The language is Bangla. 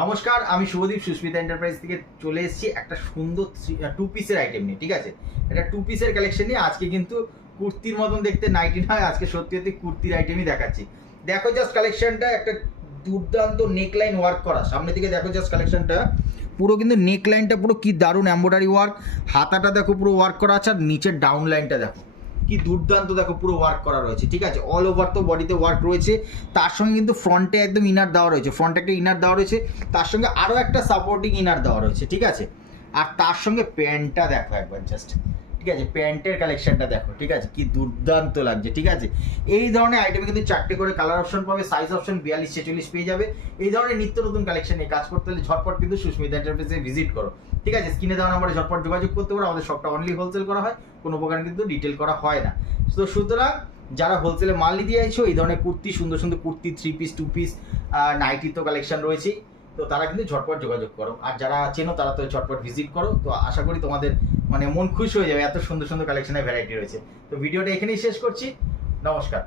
নমস্কার, আমি শুভদীপ সুস্মিতা এন্টারপ্রাইজ থেকে চলে এসেছি একটা সুন্দর টু পিসের আইটেম নিয়ে। ঠিক আছে, এটা টু পিসের কালেকশন নিয়ে আজকে কিন্তু কুর্তির মতন দেখতে নাইটি নয়, আজকে সত্যি সত্যি কুর্তির আইটেমই দেখাচ্ছি। দেখো জাস্ট কালেকশনটা, একটা দুর্দান্ত নেকলাইন ওয়ার্ক করা। সামনে থেকে দেখো জাস্ট কালেকশনটা, পুরো কিন্তু নেকলাইনটা পুরো কি দারুণ এমব্রয়ডারি ওয়ার্ক, হাতাটা দেখো পুরো ওয়ার্ক করা আছে, আর নিচের ডাউন লাইনটা দেখো কি দুর্দান্ত, দেখো পুরো ওয়ার্ক করা রয়েছে। ঠিক আছে, অল ওভার তো বডিতে ওয়ার্ক রয়েছে, তার সঙ্গে কিন্তু ফ্রন্টে একদম ইনার দেওয়া রয়েছে, ফ্রন্টে একটা ইনার দেওয়া রয়েছে, তার সঙ্গে আরও একটা সাপোর্টিং ইনার দেওয়া রয়েছে। ঠিক আছে, আর তার সঙ্গে প্যান্টটা দেখো একবার জাস্ট। ঠিক আছে, প্যান্টের কালেকশনটা দেখো। ঠিক আছে, কি দুর্দান্ত লাগছে। ঠিক আছে, এই ধরনের আইটেমে কিন্তু 4টে করে কালার অপশন পাবে, সাইজ অপশন 42-46 পেয়ে যাবে। এই ধরনের নিত্য নতুন কালেকশন নিয়ে কাজ করতে হলে ঝটপট কিন্তু সুস্মিতা এন্টারপ্রাইজে ভিজিট করো। ঠিক আছে, স্ক্রিনে দেওয়া নাম্বারে ঝটপট যোগাযোগ করতে পারো। আমাদের সবটা অনলি হোলসেল করা হয়, কোনো প্রকার কিন্তু ডিটেল করা হয় না। তো সুতরাং যারা হোলসেলে মাল নিতে চাইছো, এই ধরনের কুর্তি, সুন্দর সুন্দর কুর্তি, 3 পিস 2 পিস নাইটি তো কালেকশন রয়েছেই, তো তারা কিন্তু ঝটপট যোগাযোগ করো। আর যারা চেনো তারা তো ঝটপট ভিজিট করো। তো আশা করি তোমাদের মানে মন খুশ হয়ে যাবে, এত সুন্দর সুন্দর কালেকশনের ভ্যারাইটি রয়েছে। তো ভিডিওটা এখানেই শেষ করছি। নমস্কার।